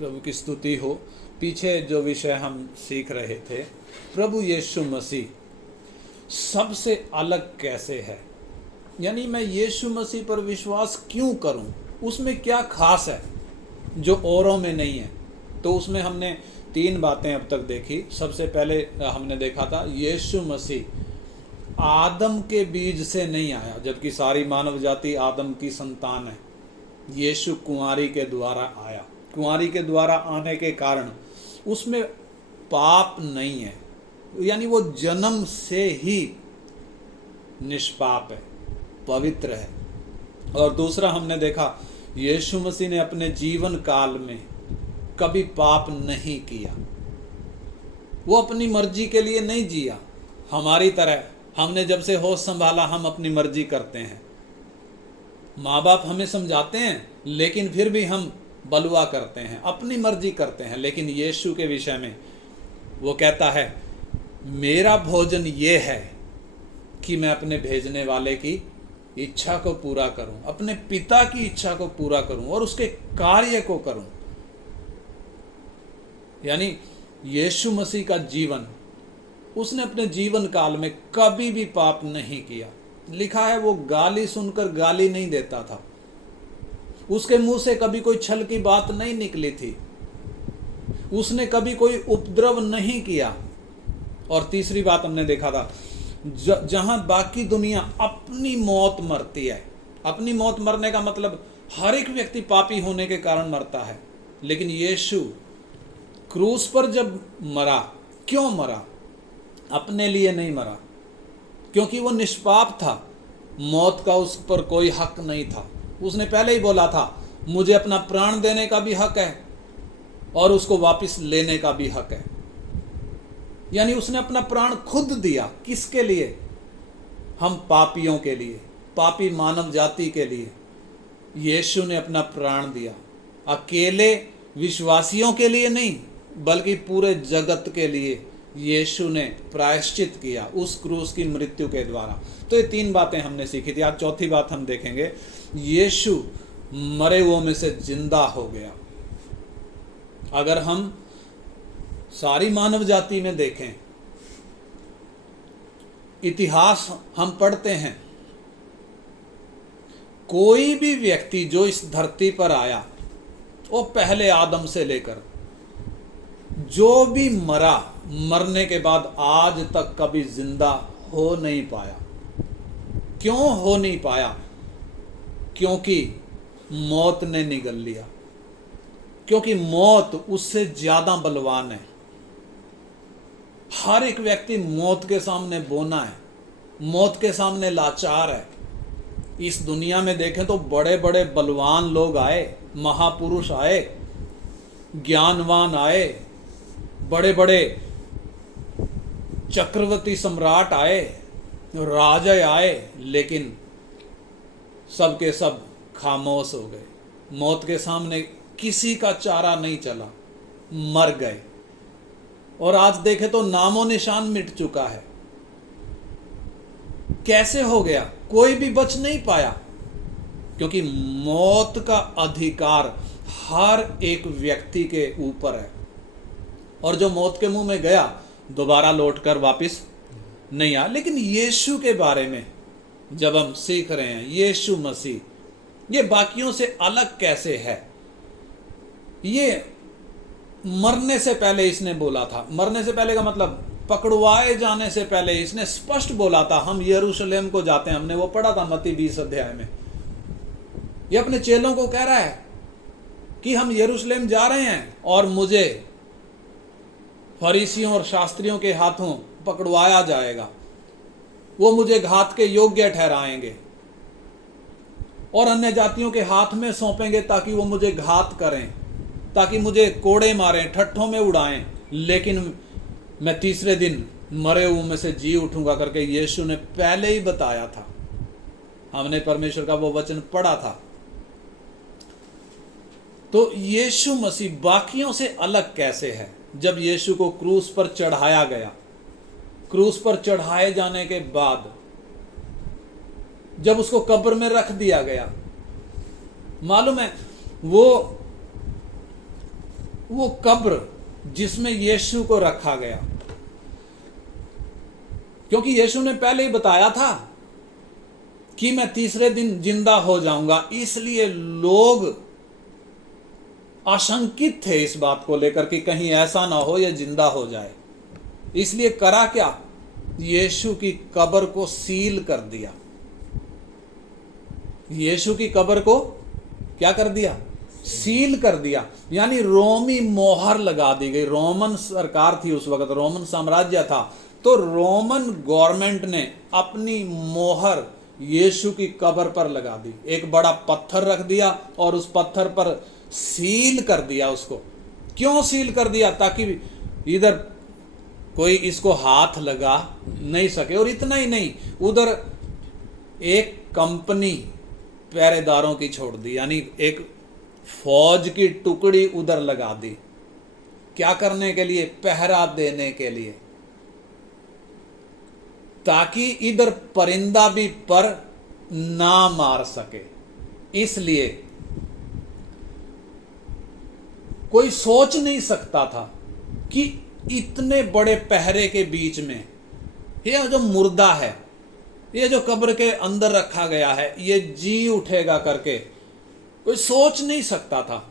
प्रभु की स्तुति हो। पीछे जो विषय हम सीख रहे थे, प्रभु यीशु मसीह सबसे अलग कैसे है, यानी मैं यीशु मसीह पर विश्वास क्यों करूं, उसमें क्या खास है जो औरों में नहीं है। तो उसमें हमने 3 बातें अब तक देखी। सबसे पहले हमने देखा था यीशु मसीह आदम के बीज से नहीं आया, जबकि सारी मानव जाति आदम की संतान है। यीशु कुंवारी के द्वारा आया। कुंवारी के द्वारा आने के कारण उसमें पाप नहीं है, यानी वो जन्म से ही निष्पाप है, पवित्र है। और दूसरा हमने देखा यीशु मसीह ने अपने जीवन काल में कभी पाप नहीं किया। वो अपनी मर्जी के लिए नहीं जिया। हमारी तरह हमने जब से होश संभाला हम अपनी मर्जी करते हैं। माँ बाप हमें समझाते हैं लेकिन फिर भी हम बलुआ करते हैं, अपनी मर्जी करते हैं। लेकिन यीशु के विषय में वो कहता है मेरा भोजन ये है कि मैं अपने भेजने वाले की इच्छा को पूरा करूं, अपने पिता की इच्छा को पूरा करूं और उसके कार्य को करूं। यानी यीशु मसीह का जीवन, उसने अपने जीवन काल में कभी भी पाप नहीं किया। लिखा है वो गाली सुनकर गाली नहीं देता था, उसके मुंह से कभी कोई छल की बात नहीं निकली थी, उसने कभी कोई उपद्रव नहीं किया। और तीसरी बात हमने देखा था जहां बाकी दुनिया अपनी मौत मरती है, अपनी मौत मरने का मतलब हर एक व्यक्ति पापी होने के कारण मरता है, लेकिन यीशु क्रूस पर जब मरा, क्यों मरा? अपने लिए नहीं मरा, क्योंकि वो निष्पाप था। मौत का उस पर कोई हक नहीं था। उसने पहले ही बोला था मुझे अपना प्राण देने का भी हक है और उसको वापस लेने का भी हक है। यानी उसने अपना प्राण खुद दिया। किसके लिए? हम पापियों के लिए, पापी मानव जाति के लिए यीशु ने अपना प्राण दिया। अकेले विश्वासियों के लिए नहीं, बल्कि पूरे जगत के लिए यीशु ने प्रायश्चित किया उस क्रूस की मृत्यु के द्वारा। तो ये 3 बातें हमने सीखी थी। आज चौथी बात हम देखेंगे, यीशु मरे हुओं में से जिंदा हो गया। अगर हम सारी मानव जाति में देखें, इतिहास हम पढ़ते हैं, कोई भी व्यक्ति जो इस धरती पर आया, वो पहले आदम से लेकर जो भी मरा, मरने के बाद आज तक कभी जिंदा हो नहीं पाया। क्यों हो नहीं पाया? क्योंकि मौत ने निगल लिया, क्योंकि मौत उससे ज्यादा बलवान है। हर एक व्यक्ति मौत के सामने बोना है, मौत के सामने लाचार है। इस दुनिया में देखें तो बड़े बड़े बलवान लोग आए, महापुरुष आए, ज्ञानवान आए, बड़े बड़े चक्रवर्ती सम्राट आए, राजा आए, लेकिन सब के सब खामोश हो गए। मौत के सामने किसी का चारा नहीं चला, मर गए। और आज देखे तो नामो निशान मिट चुका है। कैसे हो गया? कोई भी बच नहीं पाया, क्योंकि मौत का अधिकार हर एक व्यक्ति के ऊपर है। और जो मौत के मुंह में गया दोबारा लौटकर वापस नहीं आया। लेकिन यीशु के बारे में जब हम सीख रहे हैं, यीशु मसीह ये बाकियों से अलग कैसे है? ये मरने से पहले इसने बोला था। मरने से पहले का मतलब पकड़वाए जाने से पहले इसने स्पष्ट बोला था हम यरूशलेम को जाते हैं। हमने वो पढ़ा था मत्ती 20 अध्याय में। ये अपने चेलों को कह रहा है कि हम यरूशलेम जा रहे हैं और मुझे फरीसियों और शास्त्रियों के हाथों पकड़वाया जाएगा, वो मुझे घात के योग्य ठहराएंगे और अन्य जातियों के हाथ में सौंपेंगे ताकि वो मुझे घात करें, ताकि मुझे कोड़े मारें, ठट्ठों में उड़ाएं, लेकिन मैं तीसरे दिन मरे हुए में से जी उठूंगा करके यीशु ने पहले ही बताया था। हमने परमेश्वर का वो वचन पढ़ा था। तो यीशु मसीह बाकियों से अलग कैसे है? जब यीशु को क्रूस पर चढ़ाया गया, क्रूस पर चढ़ाए जाने के बाद जब उसको कब्र में रख दिया गया, मालूम है वो वो कब्र जिसमें यीशु को रखा गया, क्योंकि यीशु ने पहले ही बताया था कि मैं तीसरे दिन जिंदा हो जाऊंगा, इसलिए लोग आशंकित थे इस बात को लेकर कि कहीं ऐसा ना हो ये जिंदा हो जाए। इसलिए करा क्या, यीशु की कब्र को सील कर दिया। यीशु की कब्र को क्या कर दिया, सील कर दिया, यानी रोमी मोहर लगा दी गई। रोमन सरकार थी उस वक्त, रोमन साम्राज्य था, तो रोमन गवर्नमेंट ने अपनी मोहर यीशु की कब्र पर लगा दी। एक बड़ा पत्थर रख दिया और उस पत्थर पर सील कर दिया उसको। क्यों सील कर दिया, ताकि इधर कोई इसको हाथ लगा नहीं सके। और इतना ही नहीं, उधर एक कंपनी पहरेदारों की छोड़ दी, यानी एक फौज की टुकड़ी उधर लगा दी। क्या करने के लिए, पहरा देने के लिए, ताकि इधर परिंदा भी पर ना मार सके। इसलिए कोई सोच नहीं सकता था कि इतने बड़े पहरे के बीच में ये जो मुर्दा है, ये जो कब्र के अंदर रखा गया है, ये जी उठेगा करके कोई सोच नहीं सकता था।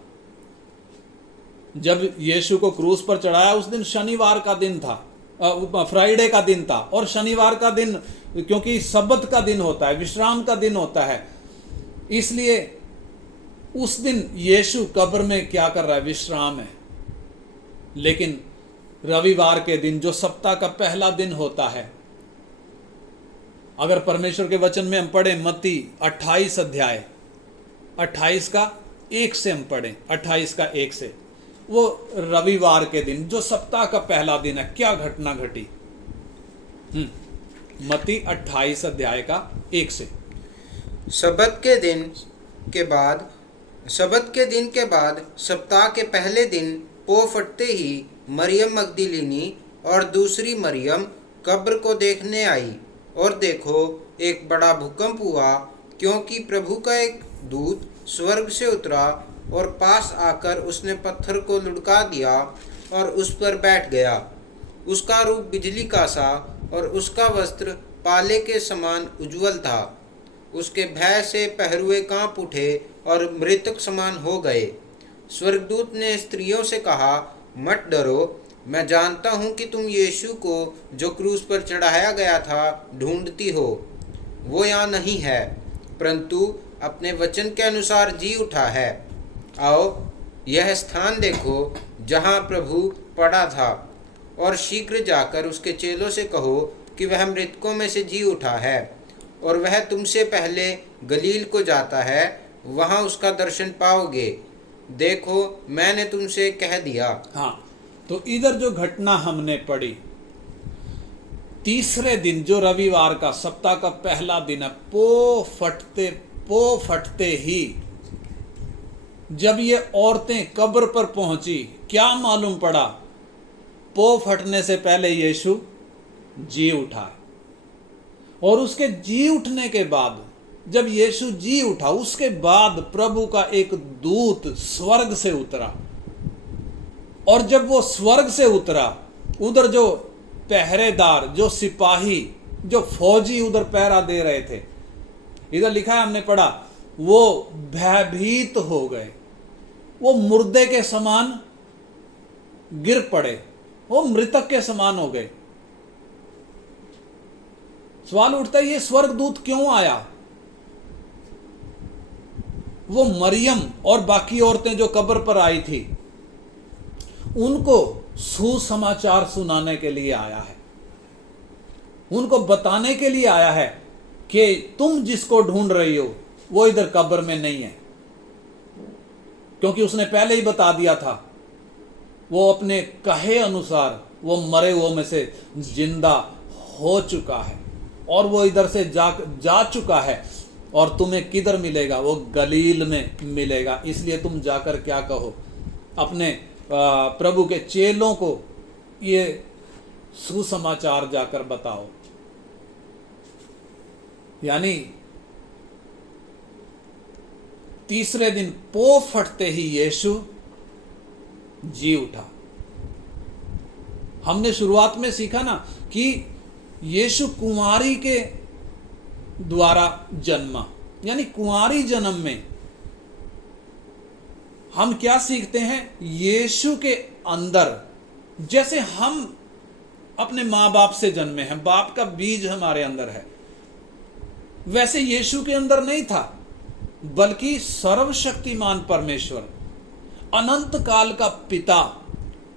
जब यीशु को क्रूस पर चढ़ाया, उस दिन शनिवार का दिन था, फ्राइडे का दिन था, और शनिवार का दिन क्योंकि सब्बत का दिन होता है, विश्राम का दिन होता है, इसलिए उस दिन यीशु कब्र में क्या कर रहा है, विश्राम है। लेकिन रविवार के दिन, जो सप्ताह का पहला दिन होता है, अगर परमेश्वर के वचन में हम पढ़े मत्ती 28 अध्याय 28 का 1 से हम पढ़ें, 28 का 1 से, वो रविवार के दिन जो सप्ताह का पहला दिन है, क्या घटना घटी। मत्ती 28 अध्याय का 1 से। सब्बत के दिन के बाद सप्ताह के पहले दिन पो फटते ही मरियम मगदलीनी और दूसरी मरियम कब्र को देखने आई, और देखो एक बड़ा भूकंप हुआ, क्योंकि प्रभु का एक दूत स्वर्ग से उतरा और पास आकर उसने पत्थर को लुढ़का दिया और उस पर बैठ गया। उसका रूप बिजली का सा और उसका वस्त्र पाले के समान उज्ज्वल था। उसके भय से पहरुए कांप उठे और मृतक समान हो गए। स्वर्गदूत ने स्त्रियों से कहा, मत डरो, मैं जानता हूँ कि तुम यीशु को जो क्रूस पर चढ़ाया गया था ढूंढती हो। वो यहाँ नहीं है, परंतु अपने वचन के अनुसार जी उठा है। आओ यह स्थान देखो जहाँ प्रभु पड़ा था, और शीघ्र जाकर उसके चेलों से कहो कि वह मृतकों में से जी उठा है, और वह तुमसे पहले गलील को जाता है, वहाँ उसका दर्शन पाओगे। देखो मैंने तुमसे कह दिया। हाँ, तो इधर जो घटना हमने पढ़ी, तीसरे दिन जो रविवार का सप्ताह का पहला दिन है, पो फटते ही जब ये औरतें कब्र पर पहुंची, क्या मालूम पड़ा, पो फटने से पहले यीशु जी उठा। और उसके जी उठने के बाद, जब यीशु जी उठा, उसके बाद प्रभु का एक दूत स्वर्ग से उतरा, और जब वो स्वर्ग से उतरा, उधर जो पहरेदार, जो सिपाही, जो फौजी उधर पहरा दे रहे थे, इधर लिखा है, हमने पढ़ा, वो भयभीत हो गए, वो मुर्दे के समान गिर पड़े, वो मृतक के समान हो गए। सवाल उठता है, ये स्वर्गदूत क्यों आया? वो मरियम और बाकी औरतें जो कब्र पर आई थी, उनको सुसमाचार सुनाने के लिए आया है, उनको बताने के लिए आया है कि तुम जिसको ढूंढ रही हो वो इधर कब्र में नहीं है, क्योंकि उसने पहले ही बता दिया था, वो अपने कहे अनुसार वो मरे हुओं में से जिंदा हो चुका है, और वो इधर से जा चुका है, और तुम्हें किधर मिलेगा, वो गलील में मिलेगा। इसलिए तुम जाकर क्या कहो, अपने प्रभु के चेलों को ये सुसमाचार जाकर बताओ। यानी तीसरे दिन पो फटते ही यीशु जी उठा। हमने शुरुआत में सीखा ना कि यीशु कुंवारी के द्वारा जन्मा, यानी कुंवारी जन्म में हम क्या सीखते हैं? यीशु के अंदर जैसे हम अपने माँ बाप से जन्मे हैं, बाप का बीज हमारे अंदर है, वैसे यीशु के अंदर नहीं था, बल्कि सर्वशक्तिमान परमेश्वर, अनंत काल का पिता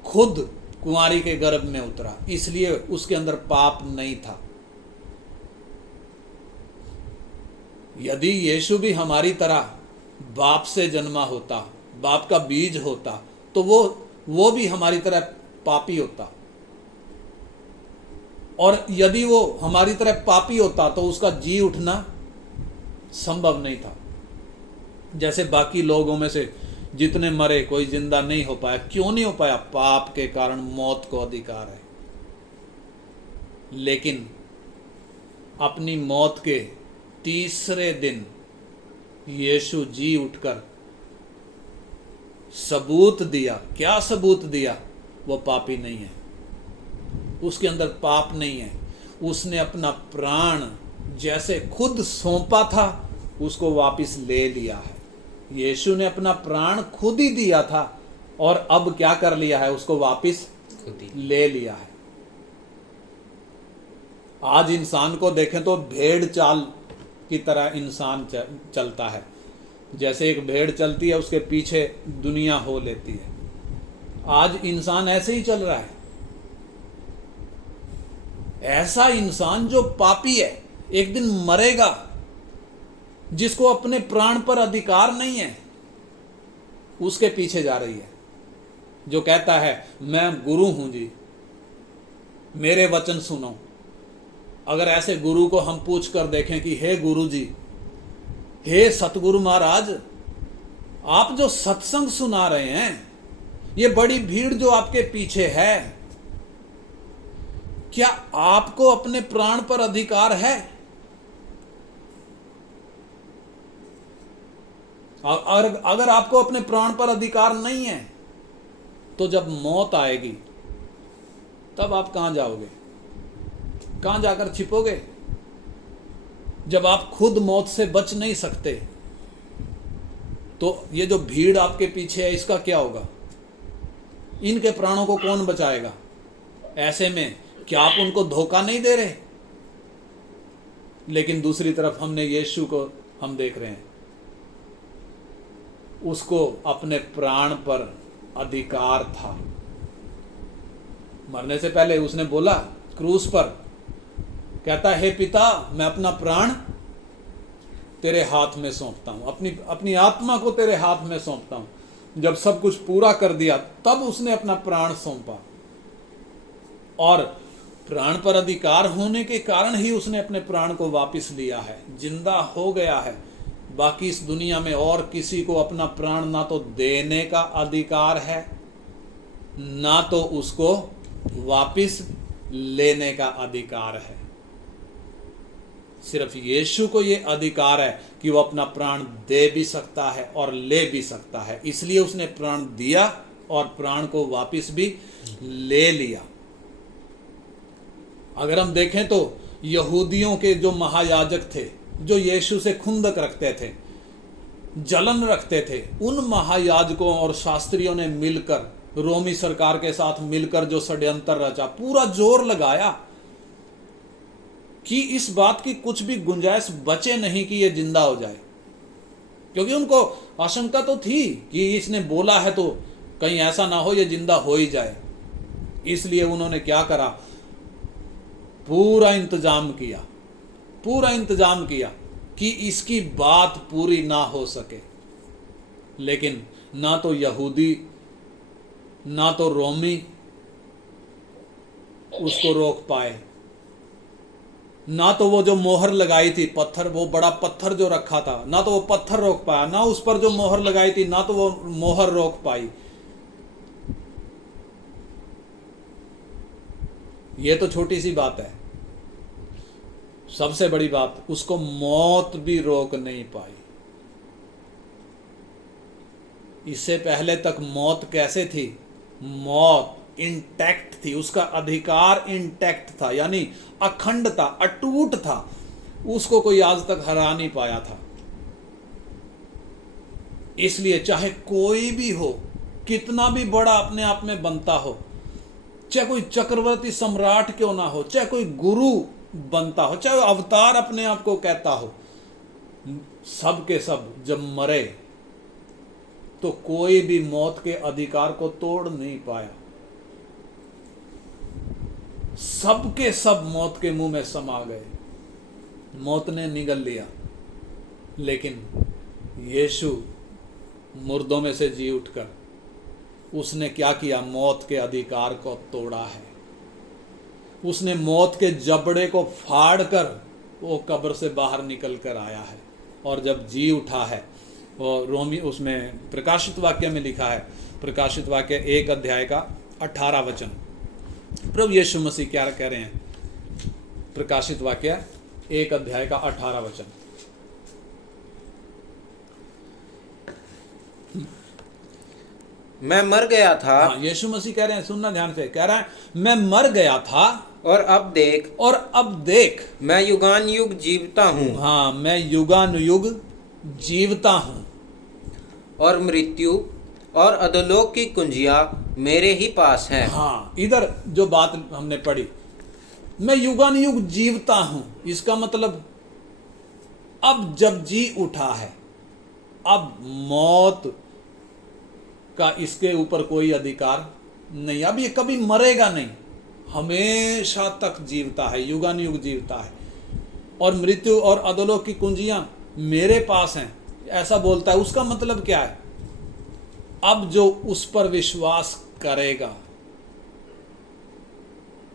खुद कुंवारी के गर्भ में उतरा, इसलिए उसके अंदर पाप नहीं था। यदि यीशु भी हमारी तरह बाप से जन्मा होता, बाप का बीज होता, तो वो भी हमारी तरह पापी होता। और यदि वो हमारी तरह पापी होता तो उसका जी उठना संभव नहीं था। जैसे बाकी लोगों में से जितने मरे कोई जिंदा नहीं हो पाया। क्यों नहीं हो पाया? पाप के कारण मौत को अधिकार है। लेकिन अपनी मौत के तीसरे दिन यीशु जी उठकर सबूत दिया। क्या सबूत दिया? वो पापी नहीं है, उसके अंदर पाप नहीं है। उसने अपना प्राण जैसे खुद सौंपा था उसको वापस ले लिया है। यीशु ने अपना प्राण खुद ही दिया था और अब क्या कर लिया है? उसको वापस खुद ही ले लिया है। आज इंसान को देखें तो भेड़ चाल की तरह इंसान चलता है। जैसे एक भेड़ चलती है उसके पीछे दुनिया हो लेती है। आज इंसान ऐसे ही चल रहा है। ऐसा इंसान जो पापी है, एक दिन मरेगा, जिसको अपने प्राण पर अधिकार नहीं है, उसके पीछे जा रही है। जो कहता है मैं गुरु हूं जी, मेरे वचन सुनो। अगर ऐसे गुरु को हम पूछ कर देखें कि हे गुरु जी, हे सतगुरु महाराज, आप जो सत्संग सुना रहे हैं, ये बड़ी भीड़ जो आपके पीछे है, क्या आपको अपने प्राण पर अधिकार है? अगर आपको अपने प्राण पर अधिकार नहीं है तो जब मौत आएगी तब आप कहां जाओगे? कहां जाकर छिपोगे? जब आप खुद मौत से बच नहीं सकते तो ये जो भीड़ आपके पीछे है इसका क्या होगा? इनके प्राणों को कौन बचाएगा? ऐसे में क्या आप उनको धोखा नहीं दे रहे? लेकिन दूसरी तरफ हमने यीशु को हम देख रहे हैं, उसको अपने प्राण पर अधिकार था। मरने से पहले उसने बोला क्रूस पर, कहता हे पिता, मैं अपना प्राण तेरे हाथ में सौंपता हूं, अपनी आत्मा को तेरे हाथ में सौंपता हूं। जब सब कुछ पूरा कर दिया तब उसने अपना प्राण सौंपा, और प्राण पर अधिकार होने के कारण ही उसने अपने प्राण को वापस लिया है, जिंदा हो गया है। बाकी इस दुनिया में और किसी को अपना प्राण ना तो देने का अधिकार है, ना तो उसको वापस लेने का अधिकार है। सिर्फ यीशु को ये अधिकार है कि वो अपना प्राण दे भी सकता है और ले भी सकता है। इसलिए उसने प्राण दिया और प्राण को वापस भी ले लिया। अगर हम देखें तो यहूदियों के जो महायाजक थे, जो यीशु से खुंदक रखते थे, जलन रखते थे, उन महायाजकों और शास्त्रियों ने मिलकर, रोमी सरकार के साथ मिलकर जो षड्यंत्र रचा, पूरा जोर लगाया कि इस बात की कुछ भी गुंजाइश बचे नहीं कि ये जिंदा हो जाए। क्योंकि उनको आशंका तो थी कि इसने बोला है तो कहीं ऐसा ना हो ये जिंदा हो ही जाए। इसलिए उन्होंने क्या करा? पूरा इंतजाम किया कि इसकी बात पूरी ना हो सके। लेकिन ना तो यहूदी ना तो रोमी उसको रोक पाए, ना तो वो जो मोहर लगाई थी पत्थर, वो बड़ा पत्थर जो रखा था, ना तो वो पत्थर रोक पाया, ना उस पर जो मोहर लगाई थी, ना तो वो मोहर रोक पाई। ये तो छोटी सी बात है। सबसे बड़ी बात, उसको मौत भी रोक नहीं पाई। इससे पहले तक मौत कैसे थी? मौत इंटैक्ट थी, उसका अधिकार इंटैक्ट था, यानी अखंड था, अटूट था, उसको कोई आज तक हरा नहीं पाया था। इसलिए चाहे कोई भी हो, कितना भी बड़ा अपने आप में बनता हो, चाहे कोई चक्रवर्ती सम्राट क्यों ना हो, चाहे कोई गुरु बनता हो, चाहे अवतार अपने आप को कहता हो, सब के सब जब मरे तो कोई भी मौत के अधिकार को तोड़ नहीं पाया। सब के सब मौत के मुंह में समा गए, मौत ने निगल लिया। लेकिन यीशु मुर्दों में से जी उठकर उसने क्या किया? मौत के अधिकार को तोड़ा है। उसने मौत के जबड़े को फाड़कर वो कब्र से बाहर निकल कर आया है, और जब जी उठा है, और रोमी उसमें प्रकाशित वाक्य में लिखा है, प्रकाशित वाक्य 1 अध्याय का 18 वचन, प्रभु यीशु मसीह क्या कह रहे हैं? प्रकाशित वाक्य 1 अध्याय का 18 वचन। मैं मर गया था। हाँ, यीशु मसीह कह रहे हैं, सुनना ध्यान से, कह रहा है मैं मर गया था और अब देख मैं युगान युग जीवता हूँ। हाँ, मैं युगानुयुग जीवता हूँ, और मृत्यु और अधोलोक की कुंजियां मेरे ही पास हैं। हाँ, इधर जो बात हमने पढ़ी, मैं युगानुयुग जीवता हूँ, इसका मतलब अब जब जी उठा है, अब मौत का इसके ऊपर कोई अधिकार नहीं। अब ये कभी मरेगा नहीं, हमेशा तक जीवता है, युगानुयुग जीवता है, और मृत्यु और अधोलोक की कुंजियां मेरे पास हैं, ऐसा बोलता है। उसका मतलब क्या है? अब जो उस पर विश्वास करेगा,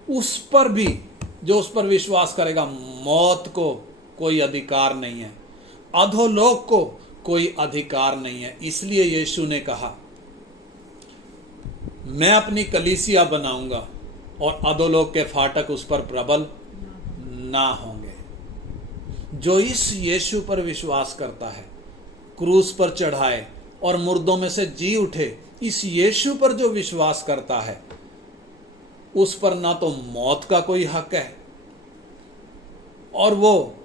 उस पर भी जो उस पर विश्वास करेगा, मौत को कोई अधिकार नहीं है, अधोलोक को कोई अधिकार नहीं है। इसलिए यीशु ने कहा, मैं अपनी कलीसिया बनाऊंगा और अधोलोक के फाटक उस पर प्रबल ना होंगे। जो इस यीशु पर विश्वास करता है, क्रूस पर चढ़ाए और मुर्दों में से जी उठे, इस यीशु पर जो विश्वास करता है, उस पर ना तो मौत का कोई हक है, और वो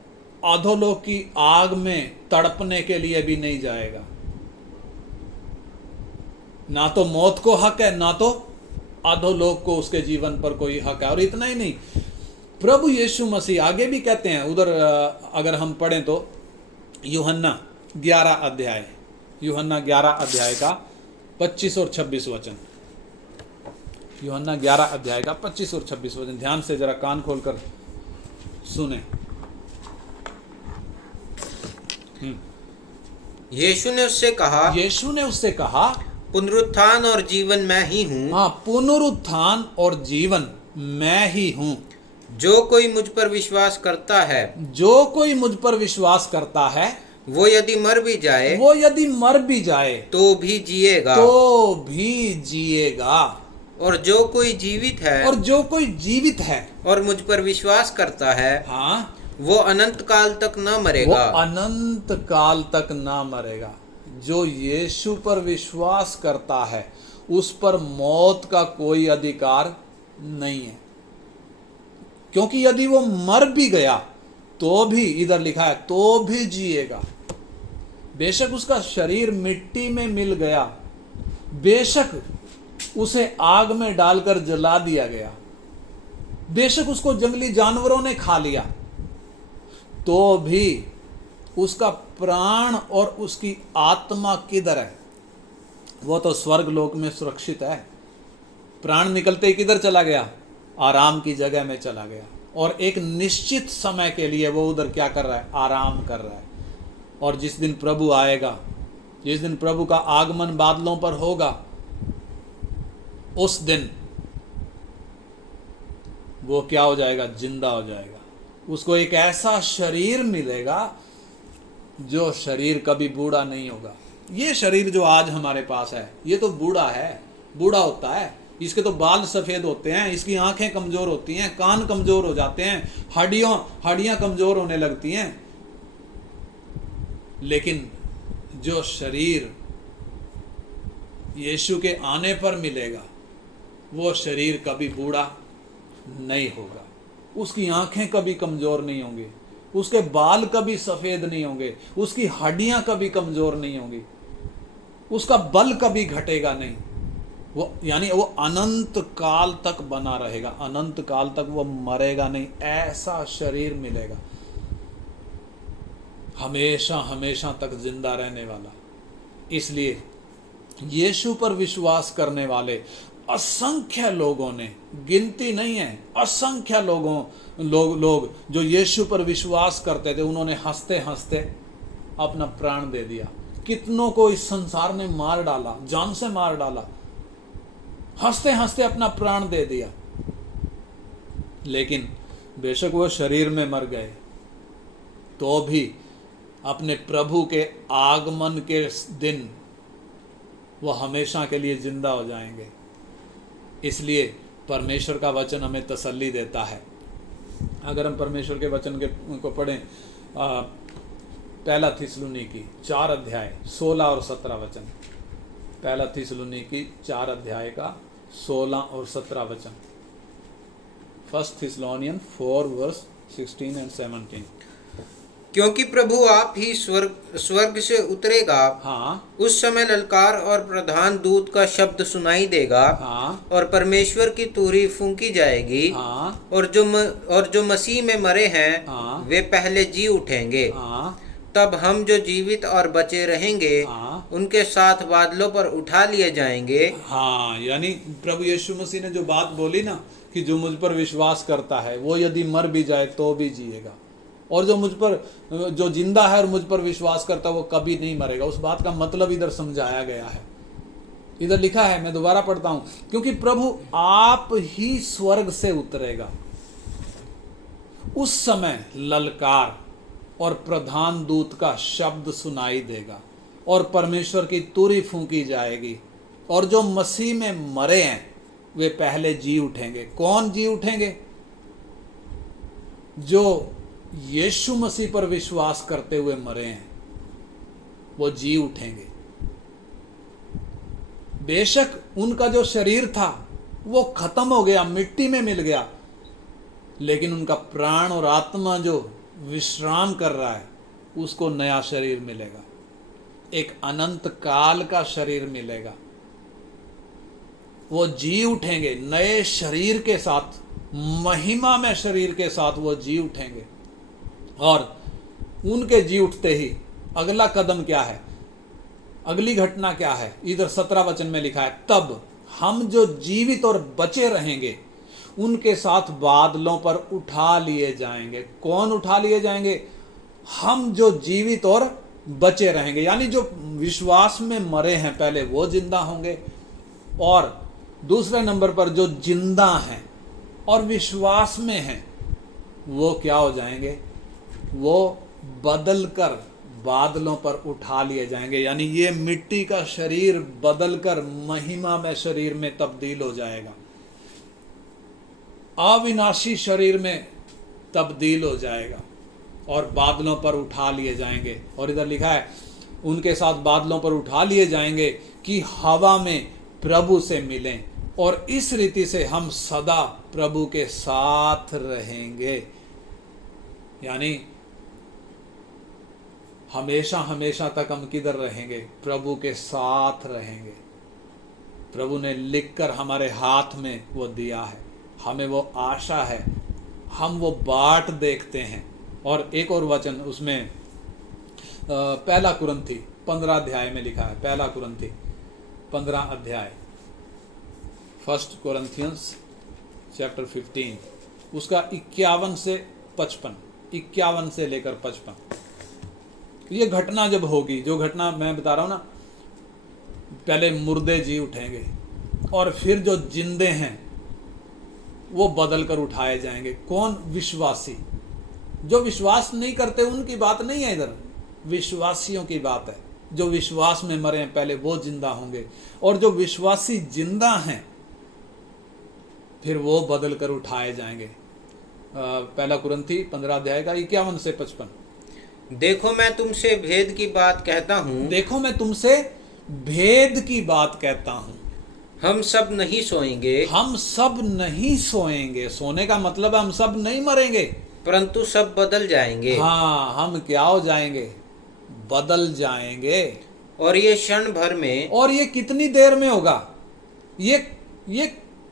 अधोलोक की आग में तड़पने के लिए भी नहीं जाएगा। ना तो मौत को हक है, ना तो अधोलोक को उसके जीवन पर कोई हक है। और इतना ही नहीं, प्रभु यीशु मसीह आगे भी कहते हैं, उधर अगर हम पढ़ें तो यूहन्ना 11 अध्याय का 25 और 26 वचन, यूहन्ना 11 अध्याय का 25 और 26 वचन, ध्यान से जरा कान खोलकर सुने। यीशु ने उससे कहा, पुनरुत्थान और जीवन मैं ही हूँ। हाँ, पुनरुत्थान और जीवन मैं ही हूँ। जो कोई मुझ पर विश्वास करता है, वो यदि मर भी जाए तो भी जिएगा। और जो कोई जीवित है और मुझ पर विश्वास करता है, हाँ, वो अनंत काल तक न मरेगा। जो यीशु पर विश्वास करता है, उस पर मौत का कोई अधिकार नहीं है, क्योंकि यदि वो मर भी गया तो भी, इधर लिखा है, तो भी जिएगा। बेशक उसका शरीर मिट्टी में मिल गया, बेशक उसे आग में डालकर जला दिया गया, बेशक उसको जंगली जानवरों ने खा लिया, तो भी उसका प्राण और उसकी आत्मा किधर है? वो तो स्वर्ग लोक में सुरक्षित है। प्राण निकलते ही किधर चला गया? आराम की जगह में चला गया, और एक निश्चित समय के लिए वो उधर क्या कर रहा है? आराम कर रहा है। और जिस दिन प्रभु आएगा, जिस दिन प्रभु का आगमन बादलों पर होगा, उस दिन वो क्या हो जाएगा? जिंदा हो जाएगा। उसको एक ऐसा शरीर मिलेगा जो शरीर कभी बूढ़ा नहीं होगा। ये शरीर जो आज हमारे पास है, ये तो बूढ़ा है, बूढ़ा होता है। इसके तो बाल सफ़ेद होते हैं, इसकी आंखें कमज़ोर होती हैं, कान कमज़ोर हो जाते हैं, हड्डियां कमज़ोर होने लगती हैं। लेकिन जो शरीर यीशु के आने पर मिलेगा, वो शरीर कभी बूढ़ा नहीं होगा, उसकी आंखें कभी कमजोर नहीं होंगी, उसके बाल कभी सफेद नहीं होंगे, उसकी हड्डियां कभी कमजोर नहीं होंगी, उसका बल कभी घटेगा नहीं। वो यानी वो अनंत काल तक बना रहेगा, अनंत काल तक वो मरेगा नहीं, ऐसा शरीर मिलेगा, हमेशा हमेशा तक जिंदा रहने वाला। इसलिए यीशु पर विश्वास करने वाले असंख्य लोगों ने, गिनती नहीं है, असंख्य लोग जो यीशु पर विश्वास करते थे, उन्होंने हंसते हंसते अपना प्राण दे दिया। कितनों को इस संसार ने मार डाला, जान से मार डाला, हंसते हंसते अपना प्राण दे दिया। लेकिन बेशक वो शरीर में मर गए, तो भी अपने प्रभु के आगमन के दिन वो हमेशा के लिए जिंदा हो जाएंगे। इसलिए परमेश्वर का वचन हमें तसल्ली देता है। अगर हम परमेश्वर के वचन को पढ़ें, पहला थिस्सलुनीकी 4 अध्याय 16 और 17 वचन, पहला थिस्सलुनीकी 4 अध्याय का 16 और 17 वचन, फर्स्ट थिस्सलुनियन 4 वर्स 16 एंड 17। क्योंकि प्रभु आप ही स्वर्ग से उतरेगा, हाँ, उस समय ललकार और प्रधान दूत का शब्द सुनाई देगा, हाँ, और परमेश्वर की तुरही फूंकी जाएगी, हाँ, और जो मसीह में मरे हैं, हाँ, वे पहले जी उठेंगे। हाँ, तब हम जो जीवित और बचे रहेंगे, हाँ, उनके साथ बादलों पर उठा लिए जाएंगे। हाँ। यानी प्रभु यीशु मसीह ने जो बात बोली ना कि जो मुझ पर विश्वास करता है वो यदि मर भी जाए तो भी जिएगा, और जो मुझ पर, जो जिंदा है और मुझ पर विश्वास करता है वो कभी नहीं मरेगा। उस बात का मतलब इधर समझाया गया है, इधर लिखा है, मैं दोबारा पढ़ता हूं। क्योंकि प्रभु आप ही स्वर्ग से उतरेगा, उस समय ललकार और प्रधान दूत का शब्द सुनाई देगा, और परमेश्वर की तुरही फूंकी जाएगी, और जो मसीह में मरे हैं वे पहले जी उठेंगे। कौन जी उठेंगे? जो यीशु मसीह पर विश्वास करते हुए मरे हैं वो जी उठेंगे। बेशक उनका जो शरीर था वो खत्म हो गया, मिट्टी में मिल गया, लेकिन उनका प्राण और आत्मा जो विश्राम कर रहा है उसको नया शरीर मिलेगा, एक अनंत काल का शरीर मिलेगा। वो जी उठेंगे नए शरीर के साथ, महिमा में शरीर के साथ वो जी उठेंगे। और उनके जी उठते ही अगला कदम क्या है, अगली घटना क्या है? इधर 17 वचन में लिखा है, तब हम जो जीवित और बचे रहेंगे उनके साथ बादलों पर उठा लिए जाएंगे। कौन उठा लिए जाएंगे? हम जो जीवित और बचे रहेंगे, यानी जो विश्वास में मरे हैं पहले वो जिंदा होंगे, और दूसरे नंबर पर जो जिंदा हैं और विश्वास में हैं वो क्या हो जाएंगे? वो बदल कर बादलों पर उठा लिए जाएंगे। यानी ये मिट्टी का शरीर बदल कर महिमा में शरीर में तब्दील हो जाएगा, अविनाशी शरीर में तब्दील हो जाएगा, और बादलों पर उठा लिए जाएंगे। और इधर लिखा है, उनके साथ बादलों पर उठा लिए जाएंगे कि हवा में प्रभु से मिलें, और इस रीति से हम सदा प्रभु के साथ रहेंगे। यानी हमेशा हमेशा तक हम किधर रहेंगे? प्रभु के साथ रहेंगे। प्रभु ने लिखकर हमारे हाथ में वो दिया है, हमें वो आशा है, हम वो बाट देखते हैं। और एक और वचन उसमें पहला कुरिन्थी 15 अध्याय में लिखा है, पहला कुरिन्थी 15 अध्याय, फर्स्ट कोरिन्थियंस चैप्टर 15, उसका 51 से 55, 51 से लेकर 55। ये घटना जब होगी, जो घटना मैं बता रहा हूँ ना, पहले मुर्दे जी उठेंगे और फिर जो जिंदे हैं वो बदल कर उठाए जाएंगे। कौन? विश्वासी। जो विश्वास नहीं करते उनकी बात नहीं है, इधर विश्वासियों की बात है। जो विश्वास में मरे हैं पहले वो जिंदा होंगे, और जो विश्वासी जिंदा हैं फिर वो बदल कर उठाए जाएंगे। पहला कुरिन्थी 15 अध्याय का 51 से 55। देखो मैं तुमसे भेद की बात कहता हूँ, देखो मैं तुमसे भेद की बात कहता हूँ। हम सब नहीं सोएंगे, हम सब नहीं सोएंगे। सोने का मतलब हम सब नहीं मरेंगे, परंतु सब बदल जाएंगे। हाँ, हम क्या हो जाएंगे? बदल जाएंगे। और ये क्षण भर में, और ये कितनी देर में होगा? ये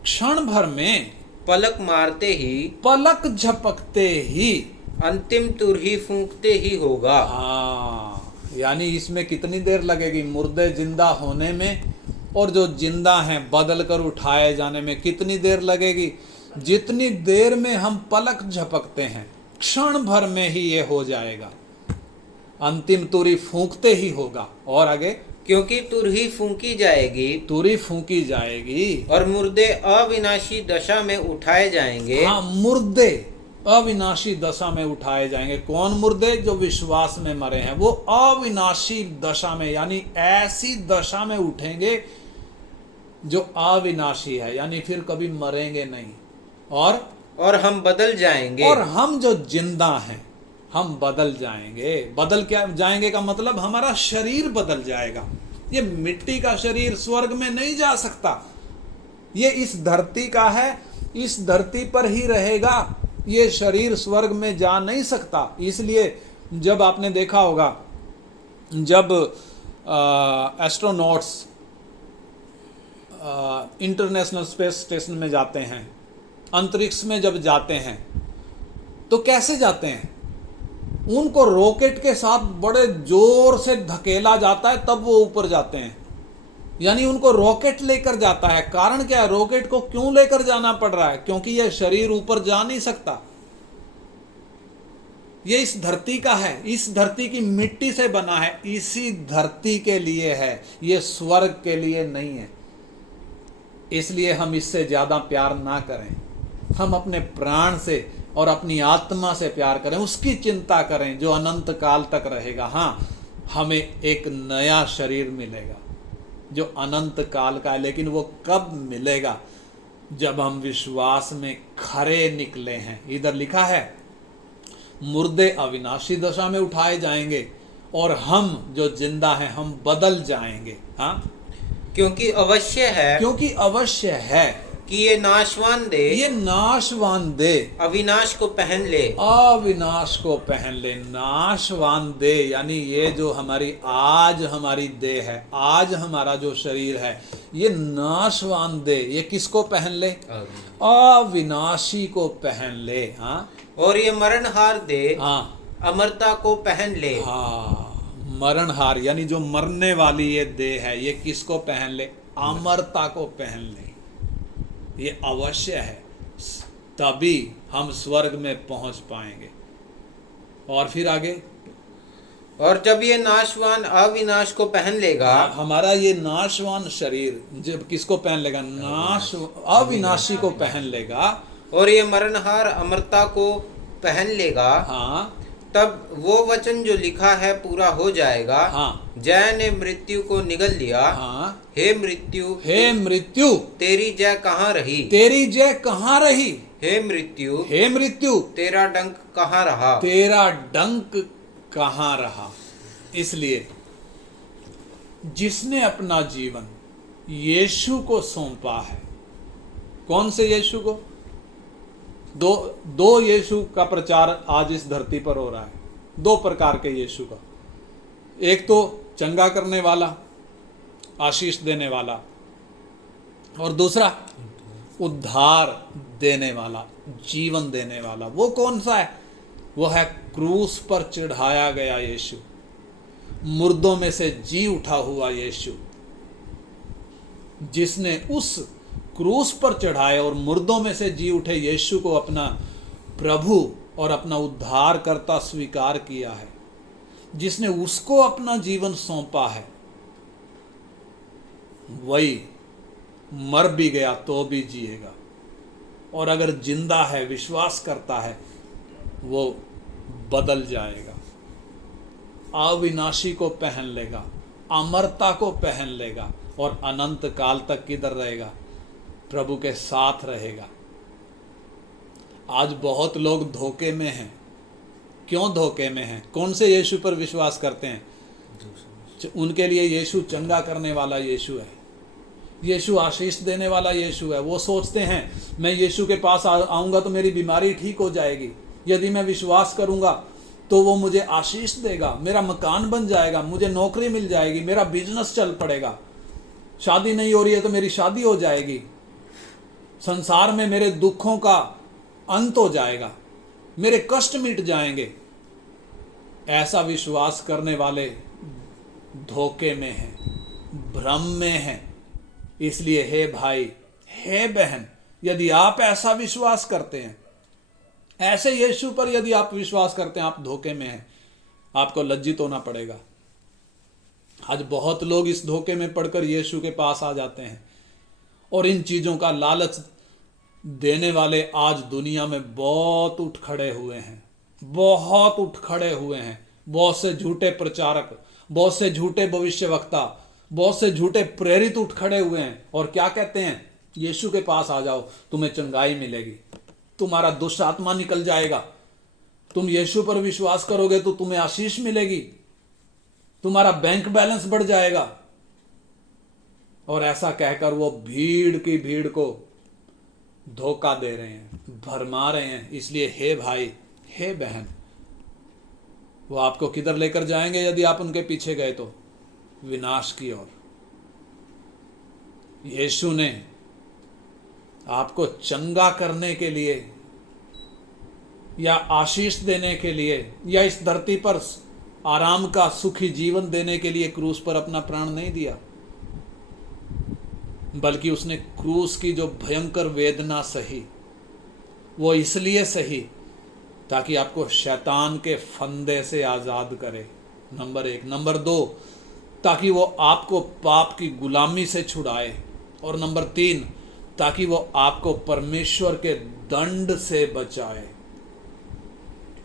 क्षण भर में, पलक मारते ही, पलक झपकते ही, अंतिम तुरही फूंकते ही होगा। हाँ, यानी इसमें कितनी देर लगेगी? मुर्दे जिंदा होने में और जो जिंदा हैं बदल कर उठाए जाने में कितनी देर लगेगी? जितनी देर में हम पलक झपकते हैं, क्षण भर में ही ये हो जाएगा। अंतिम तुरी फूंकते ही होगा। और आगे, क्योंकि तुरही फूंकी जाएगी तुरी फूंकी जाएगी और मुर्दे अविनाशी दशा में उठाए जाएंगे। हाँ, मुर्दे अविनाशी दशा में उठाए जाएंगे। कौन मुर्दे? जो विश्वास में मरे हैं, वो अविनाशी दशा में, यानी ऐसी दशा में उठेंगे जो अविनाशी है, यानी फिर कभी मरेंगे नहीं। और हम बदल जाएंगे। और हम जो जिंदा हैं, हम बदल जाएंगे। बदल क्या जाएंगे का मतलब हमारा शरीर बदल जाएगा। ये मिट्टी का शरीर स्वर्ग में नहीं जा सकता, ये इस धरती का है, इस धरती पर ही रहेगा। ये शरीर स्वर्ग में जा नहीं सकता। इसलिए जब आपने देखा होगा, जब एस्ट्रोनॉट्स इंटरनेशनल स्पेस स्टेशन में जाते हैं, अंतरिक्ष में जब जाते हैं, तो कैसे जाते हैं? उनको रॉकेट के साथ बड़े जोर से धकेला जाता है, तब वो ऊपर जाते हैं। यानी उनको रॉकेट लेकर जाता है। कारण क्या है? रॉकेट को क्यों लेकर जाना पड़ रहा है? क्योंकि यह शरीर ऊपर जा नहीं सकता। ये इस धरती का है, इस धरती की मिट्टी से बना है, इसी धरती के लिए है, ये स्वर्ग के लिए नहीं है। इसलिए हम इससे ज्यादा प्यार ना करें। हम अपने प्राण से और अपनी आत्मा से प्यार करें, उसकी चिंता करें जो अनंत काल तक रहेगा। हाँ, हमें एक नया शरीर मिलेगा जो अनंत काल का है, लेकिन वो कब मिलेगा? जब हम विश्वास में खरे निकले हैं। इधर लिखा है, मुर्दे अविनाशी दशा में उठाए जाएंगे और हम जो जिंदा हैं हम बदल जाएंगे। हाँ, क्योंकि अवश्य है कि ये नाशवान दे अविनाश को पहन ले। अविनाश को पहन ले। नाशवान दे यानी ये जो हमारी देह है, आज हमारा जो शरीर है, ये नाशवान दे, ये किसको पहन ले? अविनाशी को पहन ले। हाँ, और ये मरणहार दे, हाँ, अमरता को पहन ले। हाँ, मरणहार यानी जो मरने वाली ये देह है, ये किसको पहन ले? अमरता को पहन ले। ये अवश्य है, तभी हम स्वर्ग में पहुंच पाएंगे। और फिर आगे, और जब ये नाशवान अविनाश को पहन लेगा, हमारा ये नाशवान शरीर जब किसको पहन लेगा? अविनाशी को पहन लेगा। और ये मरणहार अमरता को पहन लेगा। हाँ, तब वो वचन जो लिखा है पूरा हो जाएगा। हाँ, जय ने मृत्यु को निगल लिया। हाँ, हे मृत्यु तेरी जय कहाँ रही? तेरी जय कहाँ रही? हे मृत्यु तेरा डंक कहाँ रहा? तेरा डंक कहाँ रहा? इसलिए जिसने अपना जीवन यीशु को सौंपा है, कौन से यीशु को? दो यीशु का प्रचार आज इस धरती पर हो रहा है। दो प्रकार के यीशु का, एक तो चंगा करने वाला, आशीष देने वाला, और दूसरा उद्धार देने वाला, जीवन देने वाला। वो कौन सा है? वो है क्रूस पर चढ़ाया गया यीशु, मुर्दों में से जी उठा हुआ यीशु, जिसने उस क्रूस पर चढ़ाए और मुर्दों में से जी उठे यीशु को अपना प्रभु और अपना उद्धारकर्ता स्वीकार किया है, जिसने उसको अपना जीवन सौंपा है, वही मर भी गया तो भी जिएगा। और अगर जिंदा है, विश्वास करता है, वो बदल जाएगा, अविनाशी को पहन लेगा, अमरता को पहन लेगा और अनंत काल तक किधर रहेगा? प्रभु के साथ रहेगा। आज बहुत लोग धोखे में हैं। क्यों धोखे में हैं? कौन से यीशु पर विश्वास करते हैं? उनके लिए यीशु चंगा करने वाला यीशु है, यीशु आशीष देने वाला यीशु है। वो सोचते हैं मैं यीशु के पास आऊँगा तो मेरी बीमारी ठीक हो जाएगी, यदि मैं विश्वास करूँगा तो वो मुझे आशीष देगा, मेरा मकान बन जाएगा, मुझे नौकरी मिल जाएगी, मेरा बिजनेस चल पड़ेगा, शादी नहीं हो रही है तो मेरी शादी हो जाएगी, संसार में मेरे दुखों का अंत हो जाएगा, मेरे कष्ट मिट जाएंगे। ऐसा विश्वास करने वाले धोखे में हैं, भ्रम में हैं। इसलिए हे भाई, हे बहन, यदि आप ऐसा विश्वास करते हैं, ऐसे यीशु पर यदि आप विश्वास करते हैं, आप धोखे में हैं। आपको लज्जित होना पड़ेगा। आज बहुत लोग इस धोखे में पड़कर यीशु के पास आ जाते हैं और इन चीजों का लालच देने वाले आज दुनिया में बहुत उठ खड़े हुए हैं, बहुत उठ खड़े हुए हैं। बहुत से झूठे प्रचारक, बहुत से झूठे भविष्यवक्ता, बहुत से झूठे प्रेरित उठ खड़े हुए हैं और क्या कहते हैं, यीशु के पास आ जाओ, तुम्हें चंगाई मिलेगी, तुम्हारा दुष्ट आत्मा निकल जाएगा, तुम यीशु पर विश्वास करोगे तो तुम्हें आशीष मिलेगी, तुम्हारा बैंक बैलेंस बढ़ जाएगा। और ऐसा कहकर वो भीड़ की भीड़ को धोखा दे रहे हैं, भरमा रहे हैं। इसलिए हे भाई, हे बहन, वो आपको किधर लेकर जाएंगे यदि आप उनके पीछे गए तो? विनाश की ओर। यीशु ने आपको चंगा करने के लिए या आशीष देने के लिए या इस धरती पर आराम का सुखी जीवन देने के लिए क्रूस पर अपना प्राण नहीं दिया, बल्कि उसने क्रूस की जो भयंकर वेदना सही, वो इसलिए सही ताकि आपको शैतान के फंदे से आज़ाद करे, नंबर 1। नंबर 2, ताकि वो आपको पाप की गुलामी से छुड़ाए, और नंबर 3, ताकि वो आपको परमेश्वर के दंड से बचाए।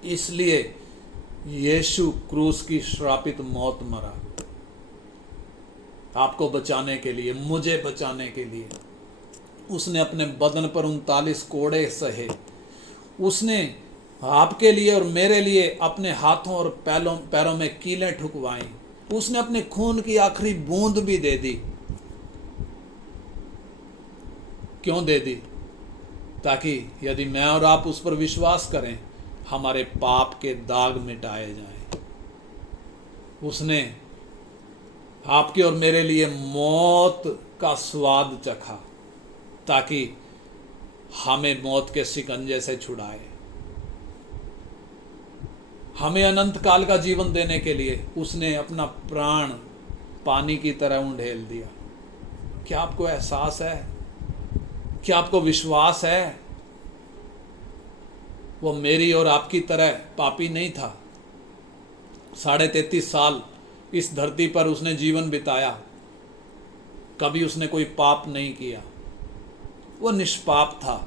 इसलिए यीशु क्रूस की श्रापित मौत मरा, आपको बचाने के लिए, मुझे बचाने के लिए। उसने अपने बदन पर 39 कोड़े सहे, उसने आपके लिए और मेरे लिए अपने हाथों और पैरों में कीलें ठुकवाई, उसने अपने खून की आखिरी बूंद भी दे दी। क्यों दे दी? ताकि यदि मैं और आप उस पर विश्वास करें, हमारे पाप के दाग मिटाए जाएं। उसने आपके और मेरे लिए मौत का स्वाद चखा ताकि हमें मौत के शिकंजे से छुड़ाए, हमें अनंत काल का जीवन देने के लिए उसने अपना प्राण पानी की तरह उंडेल दिया। क्या आपको एहसास है? क्या आपको विश्वास है? वो मेरी और आपकी तरह पापी नहीं था। 33.5 साल इस धरती पर उसने जीवन बिताया, कभी उसने कोई पाप नहीं किया, वो निष्पाप था।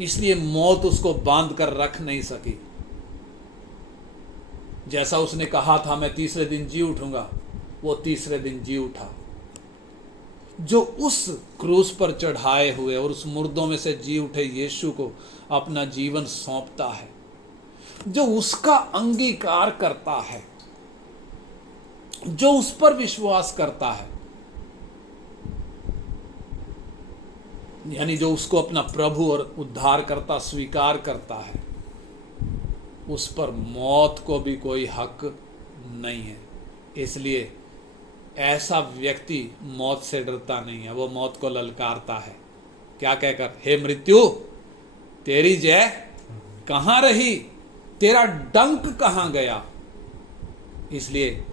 इसलिए मौत उसको बांध कर रख नहीं सकी। जैसा उसने कहा था मैं तीसरे दिन जी उठूंगा, वो तीसरे दिन जी उठा। जो उस क्रूस पर चढ़ाए हुए और उस मुर्दों में से जी उठे यीशु को अपना जीवन सौंपता है, जो उसका अंगीकार करता है, जो उस पर विश्वास करता है, यानी जो उसको अपना प्रभु और उद्धारकर्ता स्वीकार करता है, उस पर मौत को भी कोई हक नहीं है। इसलिए ऐसा व्यक्ति मौत से डरता नहीं है, वो मौत को ललकारता है। क्या कहकर? हे मृत्यु, तेरी जय कहाँ रही, तेरा डंक कहाँ गया। इसलिए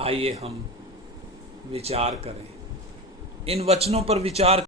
आइए हम विचार करें, इन वचनों पर विचार